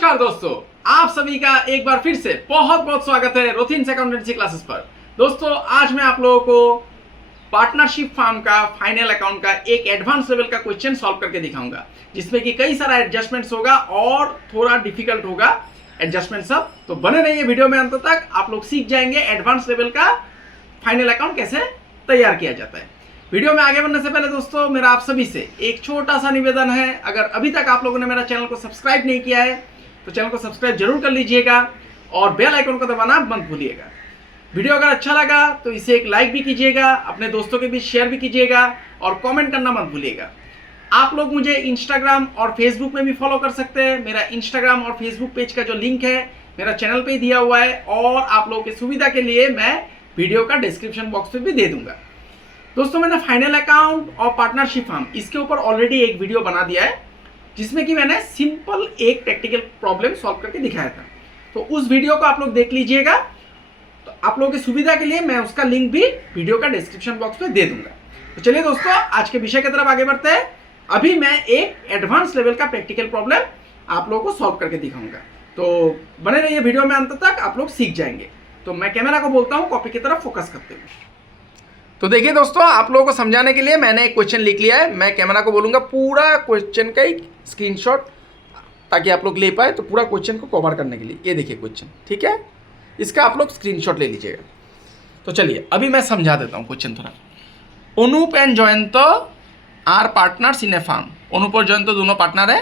नमस्कार दोस्तों, आप सभी का एक बार फिर से बहुत बहुत स्वागत है रोथिन्स अकाउंटेंसी क्लासेस पर। दोस्तों आज मैं आप लोगों को पार्टनरशिप फार्म का फाइनल अकाउंट का एक एडवांस लेवल का क्वेश्चन सॉल्व करके दिखाऊंगा, जिसमें कि कई सारा एडजस्टमेंट्स होगा और थोड़ा डिफिकल्ट होगा एडजस्टमेंट सब। तो बने रहिए वीडियो में अंत तक, आप लोग सीख जाएंगे एडवांस लेवल का फाइनल अकाउंट कैसे तैयार किया जाता है। वीडियो में आगे बढ़ने से पहले दोस्तों मेरा आप सभी से एक छोटा सा निवेदन है, अगर अभी तक आप लोगों ने मेरा चैनल को सब्सक्राइब नहीं किया है तो चैनल को सब्सक्राइब जरूर कर लीजिएगा और बेल आइकन को दबाना मत भूलिएगा। वीडियो अगर अच्छा लगा तो इसे एक लाइक भी कीजिएगा, अपने दोस्तों के बीच शेयर भी कीजिएगा और कमेंट करना मत भूलिएगा। आप लोग मुझे इंस्टाग्राम और फेसबुक में भी फॉलो कर सकते हैं। मेरा इंस्टाग्राम और फेसबुक पेज का जो लिंक है मेरा चैनल पे ही दिया हुआ है और आप लोगों की सुविधा के लिए मैं वीडियो का डिस्क्रिप्शन बॉक्स में भी दे दूंगा। दोस्तों मैंने फाइनल अकाउंट और पार्टनरशिप फार्म इसके ऊपर ऑलरेडी एक वीडियो बना दिया है, जिसमें कि मैंने सिंपल एक प्रैक्टिकल प्रॉब्लम सॉल्व करके दिखाया था। तो उस वीडियो को आप लोग देख लीजिएगा। तो आप लोगों की सुविधा के लिए मैं उसका लिंक भी वीडियो का डिस्क्रिप्शन बॉक्स में दे दूंगा। तो चलिए दोस्तों आज के विषय की तरफ आगे बढ़ते हैं। अभी मैं एक एडवांस लेवल का प्रैक्टिकल प्रॉब्लम आप लोगों को सॉल्व करके दिखाऊंगा, तो बने रहिए वीडियो में अंत तक, आप लोग सीख जाएंगे। तो मैं कैमरा को बोलता हूँ कॉपी की तरफ फोकस करते हुए। तो देखिए दोस्तों, आप लोगों को समझाने के लिए मैंने एक क्वेश्चन लिख लिया है। मैं कैमरा को बोलूँगा पूरा क्वेश्चन का ही स्क्रीनशॉट ताकि आप लोग ले पाए, तो पूरा क्वेश्चन को कवर करने के लिए ये देखिए क्वेश्चन, ठीक है। इसका आप लोग स्क्रीनशॉट ले लीजिएगा। तो चलिए अभी मैं समझा देता हूँ क्वेश्चन थोड़ा। Anup and Jayant are partners in a firm. Anup और जयंत दोनों पार्टनर है।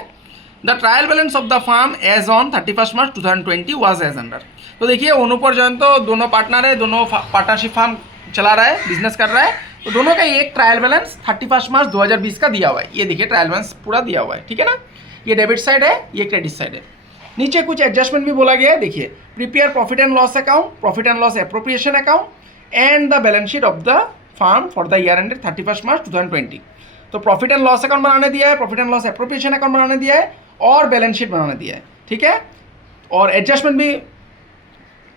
The trial balance of the firm as on 31 March 2020 was as under. तो देखिए अनुप और जयंत दोनों पार्टनर है, दोनों पार्टनरशिप फार्म चला रहा है, बिजनेस कर रहा है। तो दोनों का एक ट्रायल बैलेंस 31 मार्च 2020 का दिया हुआ है। ये देखिए ट्रायल बैलेंस पूरा दिया हुआ है, ठीक है ना। ये डेबिट साइड है, ये क्रेडिट साइड है। नीचे कुछ एडजस्टमेंट भी बोला गया है। देखिए prepare profit and loss account, profit and loss appropriation account and the balance sheet of the firm for the year ended 31 March 2020। तो प्रॉफिट एंड लॉस अकाउंट बनाने दिया है, profit and loss appropriation account बनाने दिया है और balance sheet बनाने दिया है, ठीक है। और एडजस्टमेंट भी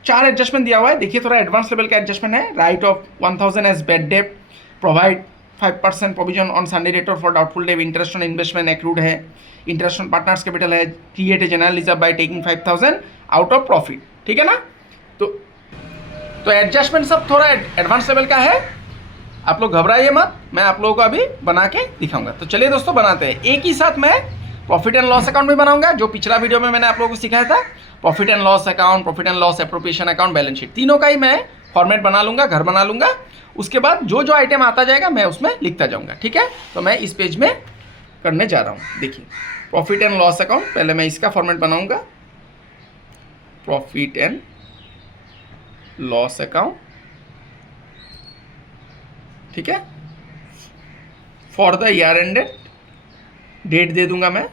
4 एडजस्टमेंट दिया हुआ है। देखिए थोड़ा एडवांस लेवल का एडजस्टमेंट है। Write off 1000 as bad debt, provide 5% provision on sundry debtor for doubtful debt, interest on investment accrued है, इंटरेस्ट ऑन पार्टनर्स कैपिटल है, create a general reserve by taking 5000 out of profit, ठीक है ना। तो adjustment सब थोड़ा advance level का है, आप लोग घबराइए मत, मैं आप लोगों को अभी बना के दिखाऊंगा। तो चलिए दोस्तों बनाते हैं। एक ही साथ मैं प्रॉफिट एंड लॉस अकाउंट भी बनाऊंगा, जो पिछला वीडियो में मैंने आप लोगों को सिखाया था। Profit and loss account, profit and loss appropriation account, balance sheet, तीनों का ही मैं फॉर्मेट बना लूंगा, घर बना लूंगा। उसके बाद जो जो आइटम आता जाएगा मैं उसमें लिखता जाऊंगा, ठीक है। तो मैं इस पेज में करने जा रहा हूँ। देखिए प्रॉफिट एंड लॉस अकाउंट, पहले मैं इसका फॉर्मेट बनाऊंगा, प्रॉफिट एंड लॉस अकाउंट, ठीक है। For the year ended date दे दूंगा मैं।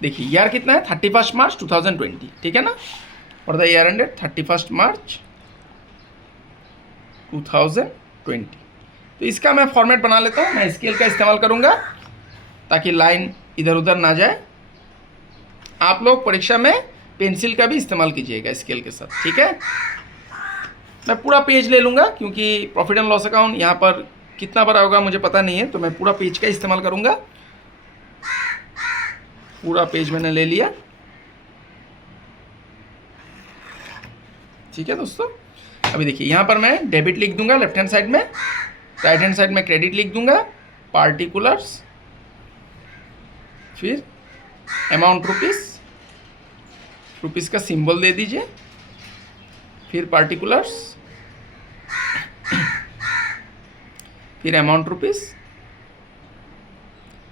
देखिए ईयर कितना है, 31 मार्च 2020, ठीक है ना। For the year ended 31 March 2020। तो इसका मैं फॉर्मेट बना लेता हूँ। मैं स्केल का इस्तेमाल करूँगा ताकि लाइन इधर उधर ना जाए। आप लोग परीक्षा में पेंसिल का भी इस्तेमाल कीजिएगा स्केल के साथ, ठीक है। मैं पूरा पेज ले लूँगा क्योंकि प्रॉफिट एंड लॉस अकाउंट यहाँ पर कितना बड़ा होगा मुझे पता नहीं है, तो मैं पूरा पेज का इस्तेमाल करूँगा। पूरा पेज मैंने ले लिया, ठीक है दोस्तों। अभी देखिए यहाँ पर मैं डेबिट लिख दूंगा लेफ्ट हैंड साइड में, राइट हैंड साइड में क्रेडिट लिख दूंगा, पार्टिकुलर्स, फिर अमाउंट रुपीस का सिंबल दे दीजिए, फिर पार्टिकुलर्स, फिर अमाउंट रुपीस,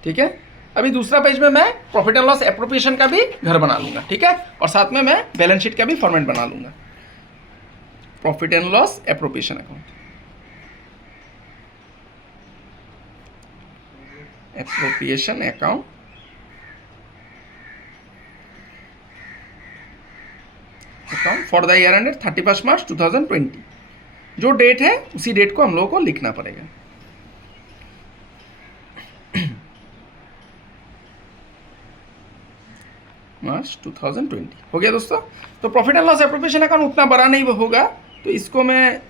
ठीक है। अभी दूसरा पेज में मैं प्रॉफिट एंड लॉस एप्रोप्रिएशन का भी घर बना लूंगा, ठीक है। और साथ में मैं बैलेंस शीट का भी फॉर्मेट बना लूंगा, profit and loss appropriation account, appropriation account, for the year ended 31 March 2020। जो डेट है उसी डेट को हम लोगों को लिखना पड़ेगा। मार्च 2020 हो गया दोस्तों। तो profit and loss appropriation account उतना बड़ा नहीं होगा, तो इसको मैं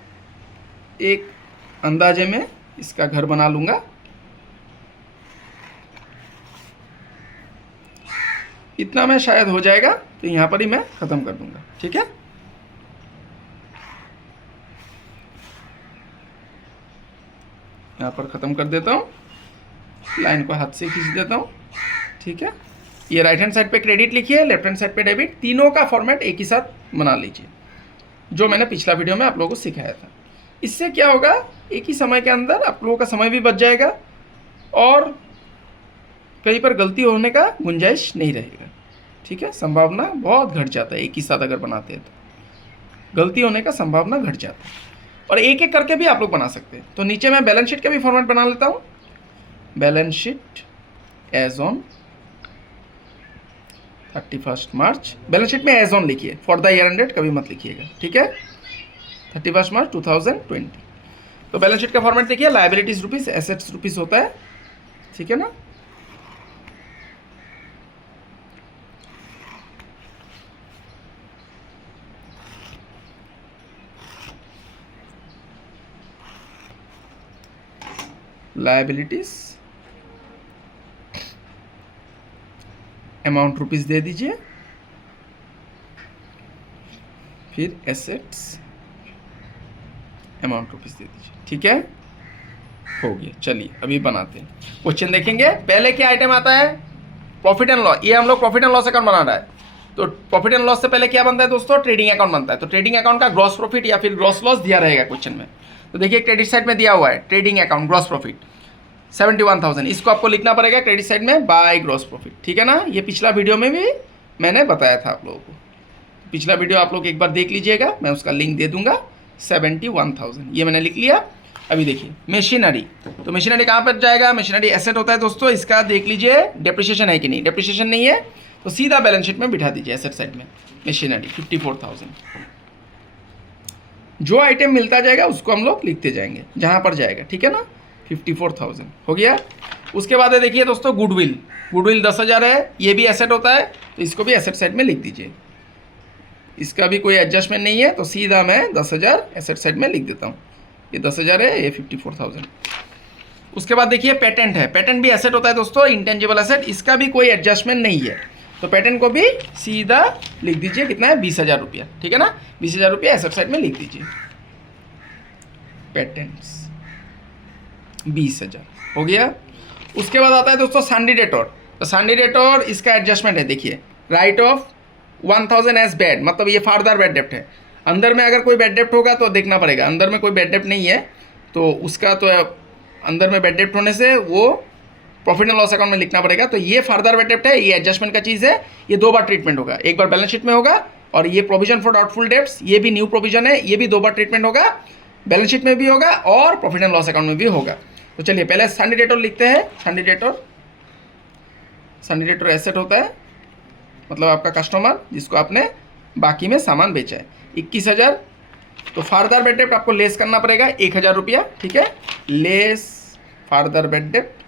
एक अंदाजे में इसका घर बना लूँगा। इतना में शायद हो जाएगा, तो यहाँ पर ही मैं ख़त्म कर दूंगा। ठीक है, यहाँ पर ख़त्म कर देता हूँ, लाइन को हाथ से खींच देता हूँ। ठीक है, ये राइट हैंड साइड पे क्रेडिट लिखिए, लेफ्ट हैंड साइड पे डेबिट, तीनों का फॉर्मेट एक ही साथ बना लीजिए, जो मैंने पिछला वीडियो में आप लोगों को सिखाया था। इससे क्या होगा, एक ही समय के अंदर आप लोगों का समय भी बच जाएगा और कहीं पर गलती होने का गुंजाइश नहीं रहेगा। ठीक है, संभावना बहुत घट जाता है, एक ही साथ अगर बनाते हैं तो गलती होने का संभावना घट जाता है। और एक एक करके भी आप लोग बना सकते हैं। तो नीचे मैं बैलेंस शीट का भी फॉर्मेट बना लेता हूँ। Balance sheet as on 31 March, balance sheet में एज ऑन लिखिए, फॉर द ईयर एंडेड कभी मत लिखिएगा। ठीक है, 31 मार्च 2020। तो बैलेंस शीट का फॉर्मेट देखिए, लायबिलिटीज रुपीज, एसेट्स रुपीज होता है। ठीक है ना, लायबिलिटीज अमाउंट रुपीज दे दीजिए, फिर एसेट्स अमाउंट रुपीज दे दीजिए। ठीक है, हो गया। चलिए अभी बनाते हैं, क्वेश्चन देखेंगे। पहले क्या आइटम आता है, प्रॉफिट एंड लॉस। ये हम लोग प्रॉफिट एंड लॉस अकाउंट बना रहा है, तो प्रॉफिट एंड लॉस से पहले क्या बनता है दोस्तों, ट्रेडिंग अकाउंट बनता है। तो ट्रेडिंग अकाउंट का ग्रॉस प्रॉफिट या फिर ग्रॉस लॉस दिया रहेगा क्वेश्चन में। तो देखिए क्रेडिट साइड में दिया हुआ है ट्रेडिंग अकाउंट ग्रॉस प्रॉफिट 71,000, इसको आपको लिखना पड़ेगा क्रेडिट साइड में बाय ग्रॉस प्रॉफिट। ठीक है ना, ये पिछला वीडियो में भी मैंने बताया था आप लोगों को, पिछला वीडियो आप लोग एक बार देख लीजिएगा, मैं उसका लिंक दे दूंगा। 71,000 ये मैंने लिख लिया। अभी देखिए मशीनरी, तो मशीनरी कहाँ पर जाएगा, मशीनरी एसेट होता है दोस्तों, इसका देख लीजिए डेप्रिसिएशन है कि नहीं, डेप्रिसिएशन नहीं है तो सीधा बैलेंस शीट में बिठा दीजिए एसेट साइड में। मशीनरी 54,000, जो आइटम मिलता जाएगा उसको हम लोग लिखते जाएंगे जहाँ पर जाएगा। ठीक है ना, 54,000 हो गया। उसके बाद है देखिए दोस्तों गुडविल, गुडविल 10,000 है, ये भी एसेट होता है, तो इसको भी एसेट साइड में लिख दीजिए। इसका भी कोई एडजस्टमेंट नहीं है, तो सीधा मैं 10,000 एसेट साइड में लिख देता हूँ। ये 10,000 है, ये 54,000। उसके बाद देखिए पेटेंट है, पेटेंट भी एसेट होता है दोस्तों, इंटेंजिबल एसेट, इसका भी कोई एडजस्टमेंट नहीं है, तो पेटेंट को भी सीधा लिख दीजिए। कितना है, 20,000 रुपया। ठीक है ना, 20,000 रुपया एसेट साइड में लिख दीजिए। पेटेंट्स 20,000 हो गया। उसके बाद आता है दोस्तों सैंडी डेटोर, तो सैंडी डेटोर इसका एडजस्टमेंट है, देखिए राइट ऑफ 1,000 एज बैड, मतलब ये फार्दर बैड डेप्ट है। अंदर में अगर कोई बैड डेप्ट होगा तो देखना पड़ेगा, अंदर में कोई बैड डेप्ट नहीं है तो उसका तो अंदर में बैड डेप्ट होने से वो प्रॉफिट एंड लॉस अकाउंट में लिखना पड़ेगा। तो ये फार्दर बैड डेप्ट है, ये एडजस्टमेंट का चीज़ है, ये 2 बार ट्रीटमेंट होगा, एक बार बैलेंस शीट में होगा और ये प्रोविजन फॉर डाउटफुल डेप्ट्स, ये भी न्यू प्रोविजन है, ये भी 2 बार ट्रीटमेंट होगा, बैलेंस शीट में भी होगा और प्रॉफिट एंड लॉस अकाउंट में भी होगा। तो चलिए पहले सैंडी डेटोर लिखते हैं। Sandy detour, Sandy detour asset होता है, मतलब आपका कस्टमर जिसको आपने बाकी में सामान बेचा है। 21,000, तो फार्दर बैड डेप्ट आपको लेस करना पड़ेगा 1,000 रुपया। ठीक है, लेस फार्दर बैड डेप्ट,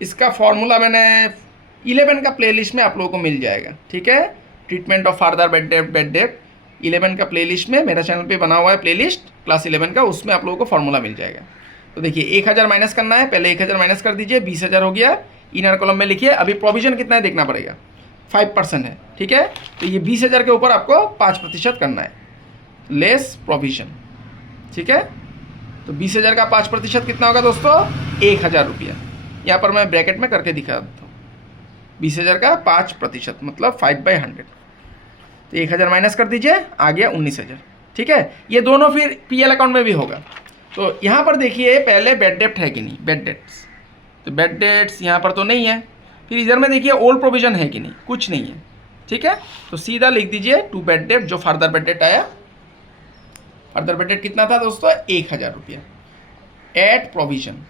इसका फॉर्मूला मैंने 11 का प्लेलिस्ट में आप लोगों को मिल जाएगा। ठीक है, ट्रीटमेंट ऑफ फार्दर बैड डेप्ट 11 का प्लेलिस्ट में मेरा चैनल पे बना हुआ है प्लेलिस्ट क्लास 11 का, उसमें आप लोगों को फॉर्मूला मिल जाएगा। तो देखिए 1,000 माइनस करना है, पहले 1,000 माइनस कर दीजिए, 20,000 हो गया। इनर कॉलम में लिखिए, अभी प्रोविजन कितना है देखना पड़ेगा, 5% है। ठीक है, तो ये 20,000 के ऊपर आपको 5% करना है, लेस प्रोविजन। ठीक है, तो 20,000 का 5% कितना होगा दोस्तों, 1,000 रुपया। यहाँ पर मैं ब्रैकेट में करके दिखा देता हूँ, 20,000 का 5% मतलब 5/100, तो 1,000 माइनस कर दीजिए, आ गया 19,000। ठीक है, ये दोनों फिर पीएल अकाउंट में भी होगा। तो यहाँ पर देखिए पहले बैड डेप्ट है कि नहीं, बैड डेट्स, तो बैड डेट्स यहाँ पर तो नहीं है। फिर इधर में देखिए ओल्ड प्रोविजन है कि नहीं, कुछ नहीं है। ठीक है, तो सीधा लिख दीजिए टू बैड डेट, जो फर्दर बैड डेट आया, फर्दर बैड डेट कितना था दोस्तों, 1,000 रुपया एट प्रोविजन।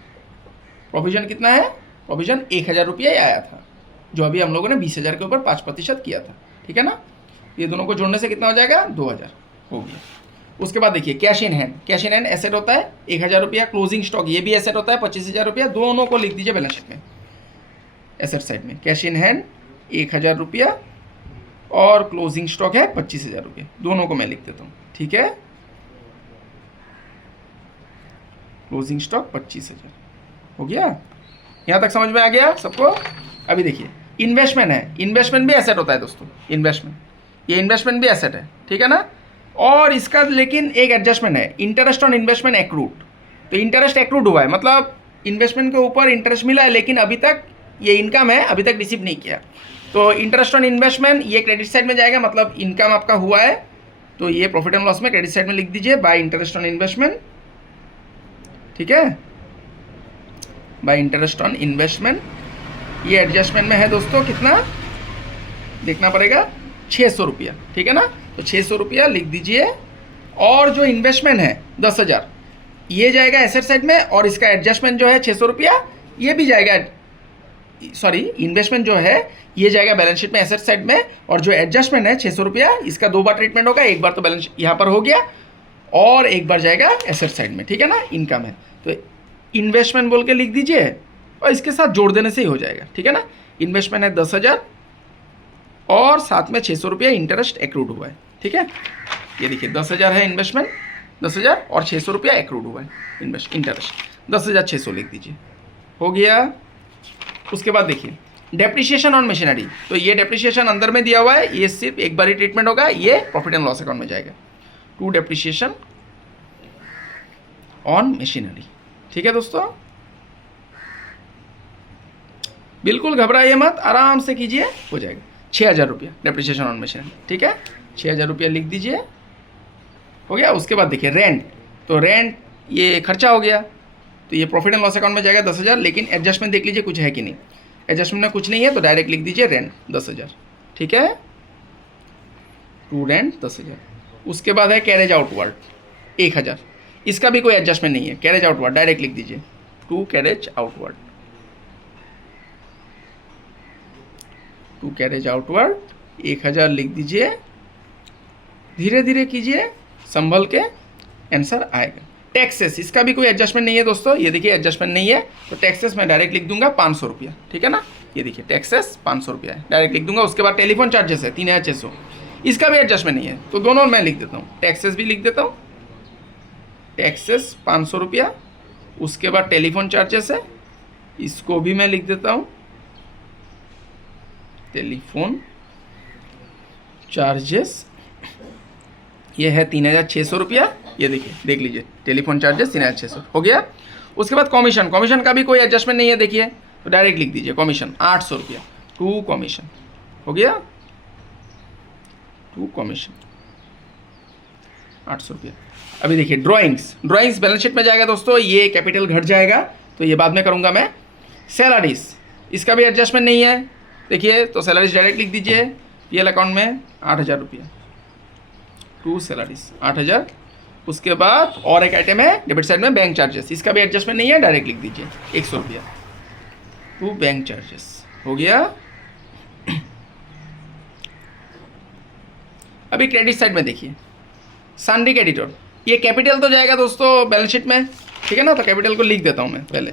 प्रोविजन कितना है, प्रोविजन 1,000 रुपया ही आया था, जो अभी हम लोगों ने 20,000 के ऊपर 5% किया था। ठीक है ना, ये दोनों को जोड़ने से कितना हो जाएगा, 2,000 हो गया। उसके बाद देखिए cash in hand, cash in hand asset होता है 1,000 रुपया, क्लोजिंग स्टॉक ये भी एसेट होता है 25,000 रुपया, दोनों को लिख दीजिए बैलेंस शीट में एसेट साइड में। कैश इन हैंड 1,000 रुपया और क्लोजिंग स्टॉक है 25,000 रुपये, दोनों को मैं लिख देता हूँ। ठीक है, क्लोजिंग स्टॉक 25,000 हो गया। यहाँ तक समझ में आ गया सबको। अभी देखिए इन्वेस्टमेंट है, इन्वेस्टमेंट भी एसेट होता है दोस्तों, इन्वेस्टमेंट, ये इन्वेस्टमेंट भी एसेट है, ठीक है ना। और इसका लेकिन एक एडजस्टमेंट है, इंटरेस्ट ऑन इन्वेस्टमेंट एक्रूड। तो इंटरेस्ट एक्रूड हुआ है, मतलब इन्वेस्टमेंट के ऊपर इंटरेस्ट मिला है, लेकिन अभी तक ये इनकम है, अभी तक रिसीव नहीं किया। तो इंटरेस्ट ऑन इन्वेस्टमेंट ये क्रेडिट साइड में जाएगा, मतलब इनकम आपका हुआ है, तो ये प्रॉफिट एंड लॉस में क्रेडिट साइड में लिख दीजिए बाय इंटरेस्ट ऑन इन्वेस्टमेंट, ठीक है, बाय इंटरेस्ट ऑन इन्वेस्टमेंट। ये एडजस्टमेंट में है दोस्तों, कितना देखना पड़ेगा, 600 रुपया, ठीक है ना। तो 600 रुपया लिख दीजिए। और जो इन्वेस्टमेंट है 10,000 ये जाएगा एसेट साइड में, और इसका एडजस्टमेंट जो है 600 रुपया ये भी जाएगा, सॉरी इन्वेस्टमेंट जो है ये जाएगा बैलेंस शीट में एसेट साइड में, और जो एडजस्टमेंट है 600 रुपया इसका 2 बार ट्रीटमेंट होगा, एक बार तो बैलेंस यहाँ पर हो गया और एक बार जाएगा एसेट साइड में, ठीक है ना, इनकम है। तो इन्वेस्टमेंट बोल के लिख दीजिए और इसके साथ जोड़ देने से ही हो जाएगा, ठीक है ना। इन्वेस्टमेंट है 10,000 और साथ में 600 रुपया इंटरेस्ट एक्रूड हुआ है, ठीक है। ये देखिए 10,000 है इन्वेस्टमेंट, 10,000 और 600 रुपया एक्रूड हुआ है इंटरेस्ट, 10,600 लिख दीजिए, हो गया। उसके बाद देखिए डेप्रिसिएशन ऑन मशीनरी, तो ये डेप्रिसिएशन अंदर में दिया हुआ है, ये सिर्फ एक बार ही ट्रीटमेंट होगा, ये प्रॉफिट एंड लॉस अकाउंट में जाएगा, टू डेप्रिसिएशन ऑन मशीनरी, ठीक है दोस्तों। बिल्कुल घबराइए मत, आराम से कीजिए, हो जाएगा। 6,000 रुपया डेप्रिसिएशन ऑन मशीनरी, ठीक है, 6,000 रुपया लिख दीजिए, हो गया। उसके बाद देखिए रेंट, तो रेंट ये खर्चा हो गया, तो ये प्रॉफिट एंड लॉस अकाउंट में जाएगा 10,000, लेकिन एडजस्टमेंट देख लीजिए कुछ है कि नहीं, एडजस्टमेंट में कुछ नहीं है, तो डायरेक्ट लिख दीजिए रेंट 10,000, ठीक है, टू रेंट 10,000। उसके बाद है कैरेज आउटवर्ड 1,000, इसका भी कोई एडजस्टमेंट नहीं है, कैरेज आउटवर्ड डायरेक्ट लिख दीजिए, to carriage outward, to carriage outward 1,000 लिख दीजिए। धीरे धीरे कीजिए, संभल के आंसर आएगा। टैक्सेस, इसका भी कोई एडजस्टमेंट नहीं है दोस्तों, ये देखिए एडजस्टमेंट नहीं है, तो टैक्सेस मैं डायरेक्ट लिख दूंगा 500 रुपया, ठीक है ना। ये देखिए टैक्सेस 500 रुपया है, डायरेक्ट लिख दूंगा। उसके बाद टेलीफोन चार्जेस है 3,600, इसका भी एडजस्टमेंट नहीं है, तो दोनों मैं लिख देता हूँ, टैक्सेस भी लिख देता हूँ, टैक्सेस 500 रुपया। उसके बाद टेलीफोन चार्जेस है, इसको भी मैं लिख देता हूँ, टेलीफोन चार्जेस ये है 3,600 रुपया, ये देखिए देख लीजिए टेलीफोन चार्जेस 3,600 हो गया। उसके बाद कमीशन, कमीशन का भी कोई एडजस्टमेंट नहीं है, देखिए, तो डायरेक्ट लिख दीजिए कमीशन 800 रुपया, टू कमीशन, हो गया, टू कमीशन 800 रुपया। अभी देखिए ड्राइंग्स, ड्राइंग्स बैलेंस शीट में जाएगा दोस्तों, ये कैपिटल घट जाएगा, तो ये बाद में करूँगा मैं। सैलरीज, इसका भी एडजस्टमेंट नहीं है, देखिए, तो सैलरीज डायरेक्ट लिख दीजिए पीएल अकाउंट में 8,000 रुपया, टू सैलरीज 8,000। उसके बाद और एक आइटम है डेबिट साइड में बैंक चार्जेस, इसका भी एडजस्टमेंट नहीं है, डायरेक्ट लिख दीजिए 100 रुपया, टू बैंक चार्जेस, हो गया। अभी क्रेडिट साइड में देखिए सनडी क्रेडिटर, ये कैपिटल तो जाएगा दोस्तों बैलेंस शीट में, ठीक है ना, तो कैपिटल को लिख देता हूँ मैं, पहले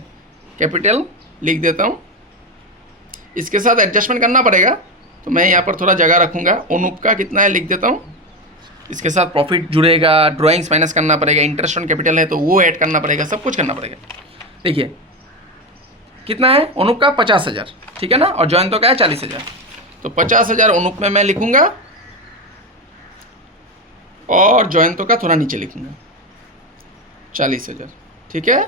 कैपिटल लिख देता हूँ, इसके साथ एडजस्टमेंट करना पड़ेगा, तो मैं यहाँ पर थोड़ा जगह रखूँगा। ओनुप का कितना है लिख देता हूँ, इसके साथ प्रॉफिट जुड़ेगा, ड्राइंग्स माइनस करना पड़ेगा, इंटरेस्ट ऑन कैपिटल है तो वो ऐड करना पड़ेगा, सब कुछ करना पड़ेगा। देखिए कितना है ओनुप का 50,000, ठीक है ना, और जयंतो का है 40,000, तो 50,000 ओनुप में मैं लिखूँगा और जयंतो का थोड़ा नीचे लिखूँगा 40,000, ठीक है।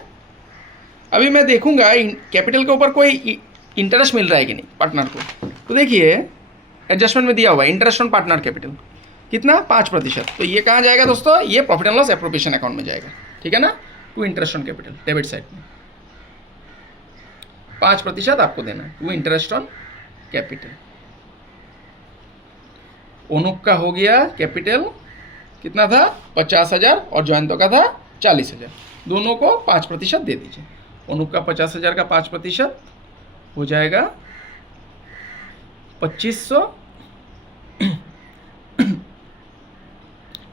अभी मैं देखूँगा कैपिटल के ऊपर कोई इंटरेस्ट मिल रहा है कि नहीं पार्टनर को, तो देखिए एडजस्टमेंट में दिया हुआ है इंटरेस्ट ऑन पार्टनर कैपिटल कितना 5%, तो ये कहाँ जाएगा दोस्तों, ये profit and loss appropriation account में जाएगा, ठीक है ना, to interest on capital debit side में 5% आपको देना है, to interest on capital. Anup का हो गया कैपिटल कितना था 50,000 और जयंतो का था 40,000, दोनों को 5% दे दीजिए। ओनुप का 50,000 का 5% हो जाएगा 2,500,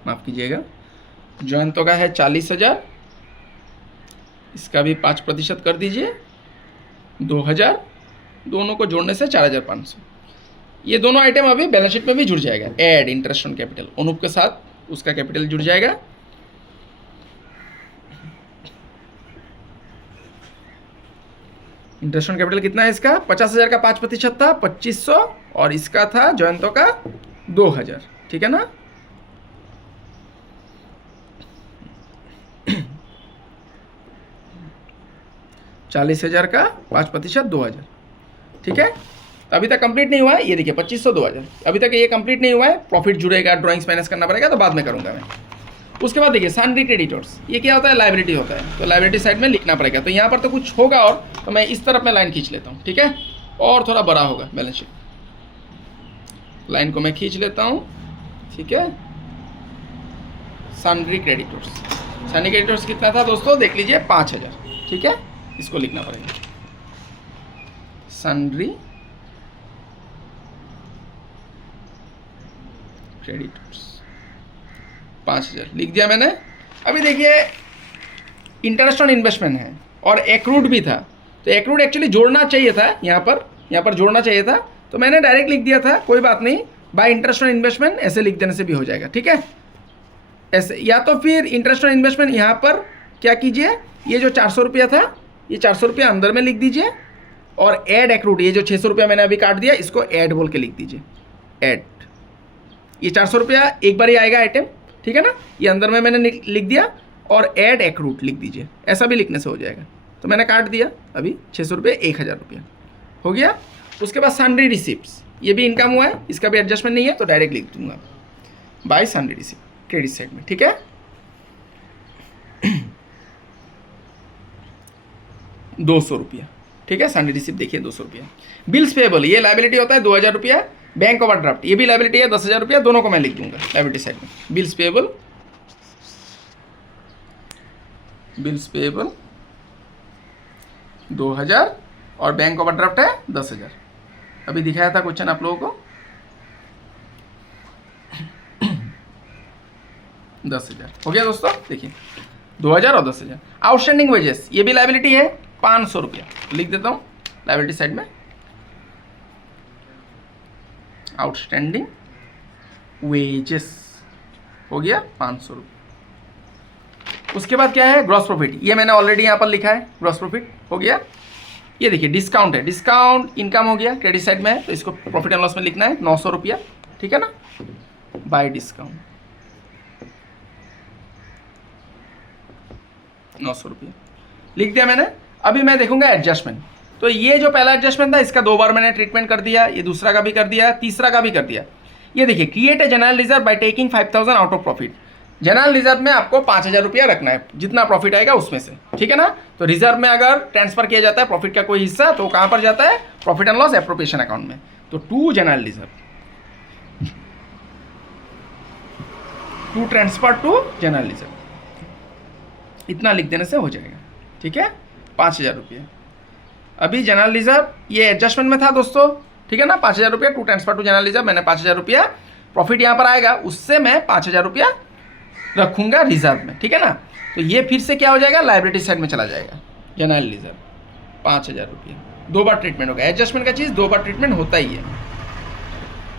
माफ़ कीजिएगा, जयंतो का है 40,000, इसका भी 5% कर दीजिए 2,000, दोनों को जोड़ने से 4,500। ये दोनों आइटम अभी बैलेंस शीट में भी जुड़ जाएगा, ऐड इंटरेस्ट ऑन कैपिटल, ओनुप के साथ उसका कैपिटल जुड़ जाएगा। इंटरेस्ट ऑन कैपिटल कितना है इसका? 50,000 का 5% था 2500, और इसका था जयंतो का 2000, ठीक है ना। $40,000 का 5% 2000, ठीक है। अभी तक कंप्लीट नहीं हुआ है, ये देखिए 2500 2000, अभी तक ये कंप्लीट नहीं हुआ है। प्रॉफिट जुड़ेगा, ड्राइंग्स माइनस करना पड़ेगा, तो बाद में करूंगा मैं। उसके बाद देखिए सन्ड्री क्रेडिटर्स, ये क्या होता है? लायबिलिटी होता है, तो लायबिलिटी साइड में लिखना पड़ेगा। तो यहाँ पर तो कुछ होगा, और तो मैं इस तरफ में लाइन खींच लेता हूँ, ठीक है, और थोड़ा बड़ा होगा बैलेंस शीट। लाइन को मैं खींच लेता हूँ, ठीक है। सन्ड्री क्रेडिटर्स, सन्ड्री क्रेडिटर्स कितना था दोस्तों? देख लीजिए 5000, ठीक है। इसको लिखना पड़ेगा, सन्ड्री क्रेडिटर्स 5000 लिख दिया मैंने। अभी देखिए इंटरेस्ट ऑन इन्वेस्टमेंट है और एक्रूड भी था, तो एक्रूड एक्चुअली जोड़ना चाहिए था, यहाँ पर जोड़ना चाहिए था, तो मैंने डायरेक्ट लिख दिया था। कोई बात नहीं, बाय इंटरेस्ट ऑन इन्वेस्टमेंट ऐसे लिख देने से भी हो जाएगा, ठीक है, ऐसे। या तो फिर इंटरेस्ट ऑन इन्वेस्टमेंट यहाँ पर क्या कीजिए, ये जो 400 रुपया था, ये 400 रुपया अंदर में लिख दीजिए, और ऐड एक्रूड, ये जो 600 रुपया मैंने अभी काट दिया, इसको ऐड बोल के लिख दीजिए, ऐड। ये 400 रुपया एक बार ही आएगा आइटम, ठीक है ना, ये अंदर में मैंने लिख दिया, और ऐड एक्रूड लिख दीजिए, ऐसा भी लिखने से हो जाएगा। तो मैंने काट दिया अभी 600 रुपये, 1000 रुपया हो गया। उसके बाद सन्ड्री रिसिप्ट्स, ये भी इनकम हुआ है, इसका भी एडजस्टमेंट नहीं है, तो डायरेक्ट लिख दूंगा bye sundry receipt credit side में, ठीक है। 200 रुपया, ठीक है, सन्ड्री रिसिप्ट देखिए 200 रुपया। बिल्स पेएबल, ये लायबिलिटी होता है 2000 रुपया। बैंक ओवरड्राफ्ट, ये भी लायबिलिटी है 10,000 रुपया, दोनों को मैं लिख दूंगा लायबिलिटी साइड में। बिल्स पेएबल 2000, और बैंक ओवरड्राफ्ट है 10,000। अभी दिखाया था क्वेश्चन आप लोगों को 10,000 हो गया दोस्तों। देखिए 2000 और 10,000। आउटस्टैंडिंग वेजेस, ये भी लायबिलिटी है 500 रुपया, लिख देता हूँ लायबिलिटी साइड में। आउटस्टैंडिंग वेजेस हो गया 500 रुपये। उसके बाद क्या है? ग्रॉस प्रॉफिट, ये मैंने ऑलरेडी यहाँ पर लिखा है, ग्रॉस प्रॉफिट हो गया। ये देखिए डिस्काउंट है, डिस्काउंट इनकम हो गया, क्रेडिट साइड में है, तो इसको प्रॉफिट एंड लॉस में लिखना है 900 रुपया, ठीक है ना, बाय डिस्काउंट 900 रुपया लिख दिया मैंने। अभी मैं देखूंगा एडजस्टमेंट, तो ये जो पहला एडजस्टमेंट था इसका 2 बार मैंने ट्रीटमेंट कर दिया, ये दूसरा का भी कर दिया, तीसरा का भी कर दिया। ये देखिए create a general reserve by taking 5000 out of profit. General reserve में आपको 5000 रुपया रखना है, जितना प्रॉफिट आएगा उसमें से, ठीक है ना। तो रिजर्व में अगर ट्रांसफर किया जाता है प्रॉफिट का कोई हिस्सा, तो कहाँ पर जाता है? Profit and loss appropriation account में। तो to general reserve, to transfer to general reserve, इतना लिख देने से हो जाएगा, ठीक है, 5000 रुपया। अभी जनरल रिजर्व ये एडजस्टमेंट में था दोस्तों, ठीक है ना, 5000 रुपया to transfer to general reserve, मैंने 5000 रुपया प्रॉफिट यहाँ पर आएगा, उससे मैं 5000 रुपया रखूंगा रिजर्व में, ठीक है ना। तो ये फिर से क्या हो जाएगा? लायबिलिटी साइड में चला जाएगा, जनरल रिजर्व 5000 रुपया। 2 बार ट्रीटमेंट होगा, एडजस्टमेंट का चीज़ 2 बार ट्रीटमेंट होता ही है।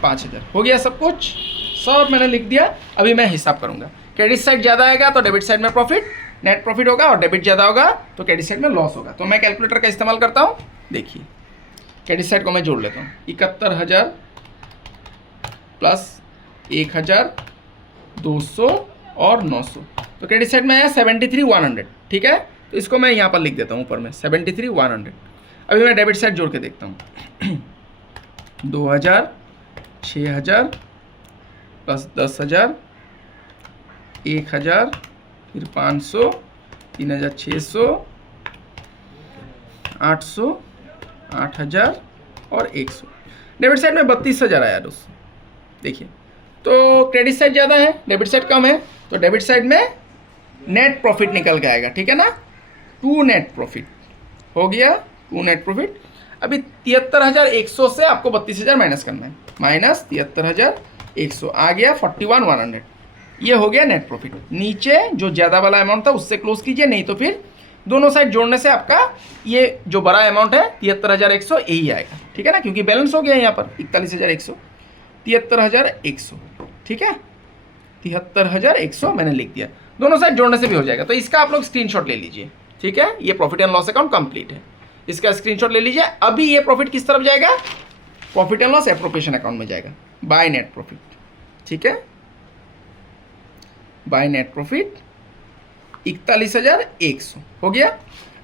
5000 हो गया, सब कुछ सब मैंने लिख दिया। अभी मैं हिसाब करूंगा, क्रेडिट साइड ज़्यादा आएगा तो डेबिट साइड में प्रॉफिट नेट प्रॉफिट होगा, और डेबिट ज़्यादा होगा तो क्रेडिट साइड में लॉस होगा। तो मैं कैलकुलेटर का इस्तेमाल करता हूँ, देखिए क्रेडिट साइड को मैं जोड़ लेता हूँ, 71,000 प्लस 1,200 और 900, तो क्रेडिट साइड में आया 73,100, ठीक है। तो इसको मैं यहाँ पर लिख देता हूँ ऊपर में 73,100। अभी मैं डेबिट साइड जोड़ के देखता हूँ 2,000, 6,000 प्लस 10,000, 1,000, फिर 500, 3,600, 800, 8,000 और 100। डेबिट साइड में 32,000 आया दोस्तों। देखिए तो क्रेडिट साइड ज़्यादा है, डेबिट साइड कम है, तो डेबिट साइड में नेट प्रॉफिट निकल के आएगा, ठीक है ना। 2 नेट प्रॉफिट हो गया, 2 नेट प्रॉफिट। अभी 73,100 से आपको 32,000 माइनस करना है, माइनस 73,100 आ गया 41,100। ये हो गया नेट प्रॉफिट। नीचे जो ज़्यादा वाला अमाउंट था उससे क्लोज कीजिए, नहीं तो फिर दोनों साइड जोड़ने से आपका ये जो बड़ा अमाउंट है 73,100 यही आएगा, ठीक है ना, क्योंकि बैलेंस हो गया यहाँ पर 41,100, 73,100, ठीक है, 73,100 मैंने लिख दिया। दोनों साइड जोड़ने से भी हो जाएगा, तो इसका आप लोग स्क्रीनशॉट ले लीजिए, ठीक है। ये profit and loss account complete है। इसका स्क्रीनशॉट ले लीजिए। अभी ये प्रॉफिट किस तरफ जाएगा, profit and loss appropriation account में जाएगा, बाय नेट प्रॉफिट, ठीक है, बाय नेट प्रॉफिट 41,100 हो गया।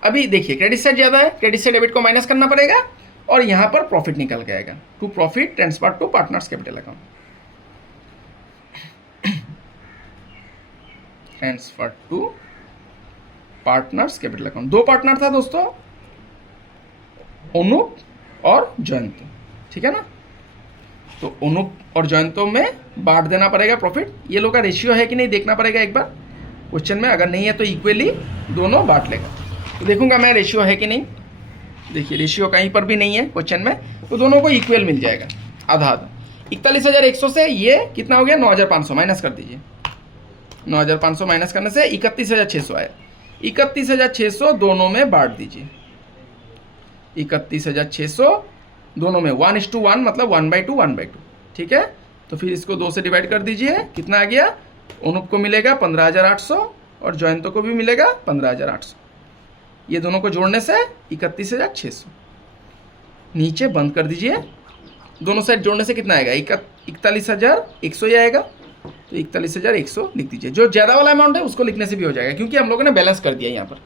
अभी देखिए क्रेडिट साइड ज़्यादा है, क्रेडिट से डेबिट को माइनस करना पड़ेगा और यहाँ पर प्रॉफिट निकल के आएगा, to profit transfer to partners capital account, transfer to partners capital account. दो पार्टनर था दोस्तों, अनुप और जयंत, ठीक है ना। तो अनुप और जयंतो में बांट देना पड़ेगा प्रॉफिट। ये लोग का रेशियो है कि नहीं देखना पड़ेगा एक बार क्वेश्चन में, अगर नहीं है तो इक्वली दोनों बांट लेगा। तो देखूंगा मैं रेशियो है कि नहीं। देखिए रेशियो कहीं पर भी नहीं है क्वेश्चन में, तो दोनों को इक्वल मिल जाएगा, आधा आधा। 41,100 से ये कितना हो गया, 9,500 माइनस कर दीजिए। 9,500 माइनस करने से 31,600 आया। 31,600 दोनों में बांट दीजिए। 31,600 दोनों में 1:1 मतलब 1/2 1/2, ठीक है। तो फिर इसको 2 से डिवाइड कर दीजिए, कितना आ गया, अनुप को मिलेगा 15,800 और जयंतो को भी मिलेगा 15,800। ये दोनों को जोड़ने से 31,600, नीचे बंद कर दीजिए। दोनों साइड जोड़ने से कितना आएगा, 41,100 ही आएगा। तो 41,100 लिख दीजिए। जो ज़्यादा वाला अमाउंट है उसको लिखने से भी हो जाएगा, क्योंकि हम लोगों ने बैलेंस कर दिया यहाँ पर।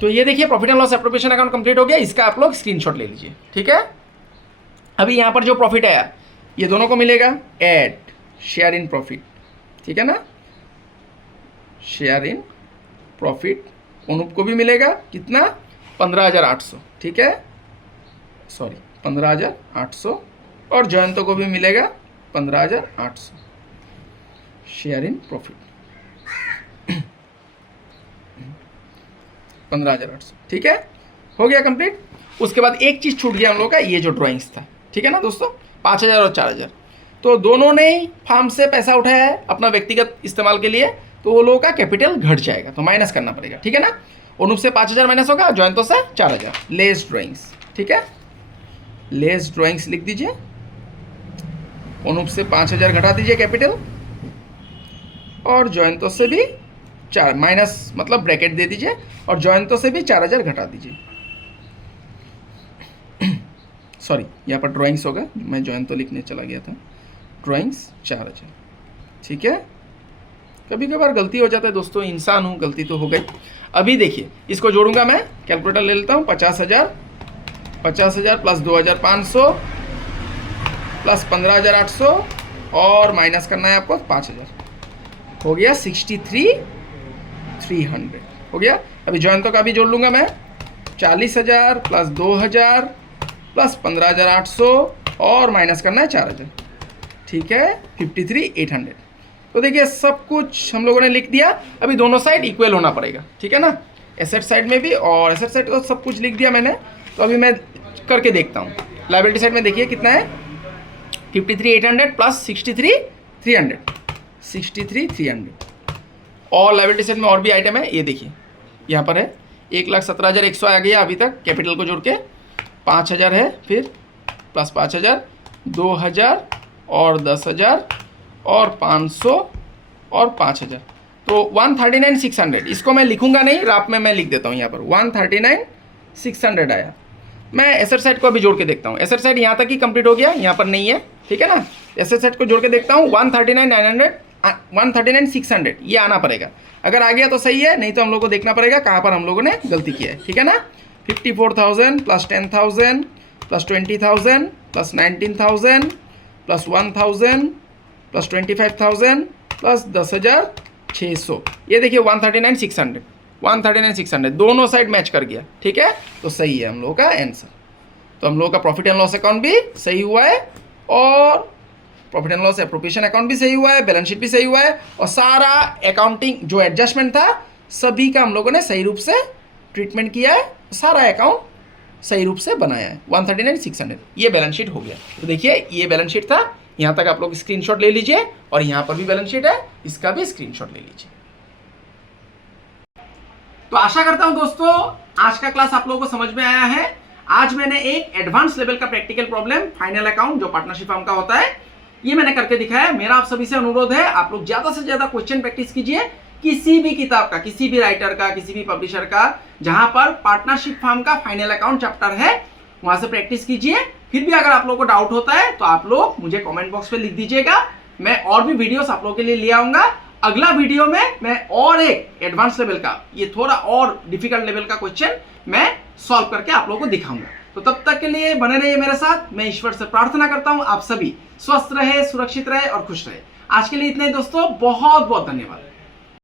तो ये देखिए profit and loss appropriation account complete हो गया। इसका आप लोग स्क्रीनशॉट ले लीजिए, ठीक है। अभी यहाँ पर जो प्रॉफिट आया ये दोनों को मिलेगा, ऐड शेयर इन प्रॉफिट, ठीक है ना, शेयर इन प्रॉफिट। अनुप को भी मिलेगा कितना, 15,800, ठीक है, सॉरी 15,800 और जयंतो को भी मिलेगा 15,800 शेयर इन प्रॉफिट 15,800, ठीक है, हो गया कंप्लीट। उसके बाद एक चीज़ छूट गया हम लोग का, ये जो ड्राइंग्स था, ठीक है ना दोस्तों, 5,000 और 4,000। तो दोनों ने फार्म से पैसा उठाया है अपना व्यक्तिगत इस्तेमाल के लिए, तो वो लोगों का कैपिटल घट जाएगा, तो माइनस करना पड़ेगा, ठीक है ना। अनुप से 5,000 माइनस होगा, जयंतो से 4,000, लेस ड्राइंग्स, ठीक है, लेस ड्राइंग्स लिख दीजिए। अनुप से 5,000 घटा दीजिए कैपिटल, और जयंतो से भी 4 माइनस मतलब ब्रैकेट दे दीजिए, और जयंतो से भी 4,000 घटा दीजिए। सॉरी यहाँ पर ड्राइंग्स होगा, मैं जयंतो लिखने चला गया था, ड्राइंग्स 4,000, ठीक है। कभी कभार गलती हो जाता है दोस्तों, इंसान हूँ, गलती तो हो गई। अभी देखिए इसको जोड़ूंगा मैं, कैलकुलेटर ले लेता हूँ। 50,000 प्लस 2,500 प्लस 15,800 और माइनस करना है आपको 5,000, हो गया 63,300 हो गया। अभी जयंतो का भी जोड़ लूँगा मैं, 40,000 प्लस 2,000 प्लस 15,800 और माइनस करना है 4,000, ठीक है, 53,800। तो देखिए सब कुछ हम लोगों ने लिख दिया। अभी दोनों साइड इक्वल होना पड़ेगा, ठीक है ना, एसेट साइड में भी और एसेट साइड को सब कुछ लिख दिया मैंने। तो अभी मैं करके देखता हूँ। लायबिलिटी साइड में देखिए कितना है, 53,800 प्लस 63,300 और लायबिलिटी साइड में और भी आइटम है, ये देखिए यहाँ पर है 1,17,100 आ गया अभी तक, कैपिटल को जोड़ के 5,000 है, फिर प्लस 5,000, 2,000 और 10,000 और 500 और 5,000, तो 139,600। इसको मैं लिखूंगा नहीं, राप में मैं लिख देता हूँ यहाँ पर 139,600 आया। मैं एसेट साइड को अभी जोड़ के देखता हूँ। एसेट साइड यहाँ तक ही कंप्लीट हो गया, यहाँ पर नहीं है, ठीक है ना। एसेट साइड को जोड़ के देखता हूँ, 139,600 ये आना पड़ेगा। अगर आ गया तो सही है, नहीं तो हम लोग को देखना पड़ेगा कहाँ पर हम लोगों ने गलती किया है, ठीक है ना। 54,000 plus 10,000 plus 20,000 plus 19,000 plus 1,000 plus 25,000 plus 10,600, ये देखिए 139,600 दोनों साइड मैच कर गया, ठीक है। तो सही है हम लोगों का आंसर। तो हम लोगों का प्रॉफिट एंड लॉस अकाउंट भी सही हुआ है, और profit and loss appropriation account भी सही हुआ है, बैलेंस शीट भी सही हुआ है, और सारा अकाउंटिंग जो एडजस्टमेंट था सभी का हम लोगों ने सही रूप से ट्रीटमेंट किया है, सारा अकाउंट सही रूप से बनाया है। 139,600 ये बैलेंस शीट हो गया। तो देखिए ये बैलेंस शीट था, यहाँ तक आप लोग स्क्रीनशॉट ले लीजिए, और यहाँ पर भी बैलेंस शीट है, इसका भी स्क्रीनशॉट ले लीजिए। तो आशा करता हूं दोस्तों आज का क्लास आप लोगों को समझ में आया है। आज मैंने एक एडवांस लेवल का प्रैक्टिकल प्रॉब्लम फाइनल अकाउंट जो पार्टनरशिप फर्म का होता है ये मैंने करके दिखाया है। मेरा आप सभी से अनुरोध है, आप लोग ज्यादा से ज्यादा क्वेश्चन प्रैक्टिस कीजिए, किसी भी किताब का, किसी भी राइटर का, किसी भी पब्लिशर का, जहां पर पार्टनरशिप फॉर्म का फाइनल अकाउंट चैप्टर है, वहां से प्रैक्टिस कीजिए। फिर भी अगर आप लोगों को डाउट होता है तो आप लोग मुझे कमेंट बॉक्स में लिख दीजिएगा, मैं और भी वीडियोस आप लोगों के लिए ले आऊंगा। अगला वीडियो में मैं और एक एडवांस लेवल का, ये थोड़ा और डिफिकल्ट लेवल का क्वेश्चन मैं सॉल्व करके आप लोगों को दिखाऊंगा। तो तब तक के लिए बने रहिए मेरे साथ। मैं ईश्वर से प्रार्थना करता हूं आप सभी स्वस्थ रहे, सुरक्षित रहे और खुश रहे। आज के लिए इतना ही दोस्तों, बहुत बहुत धन्यवाद।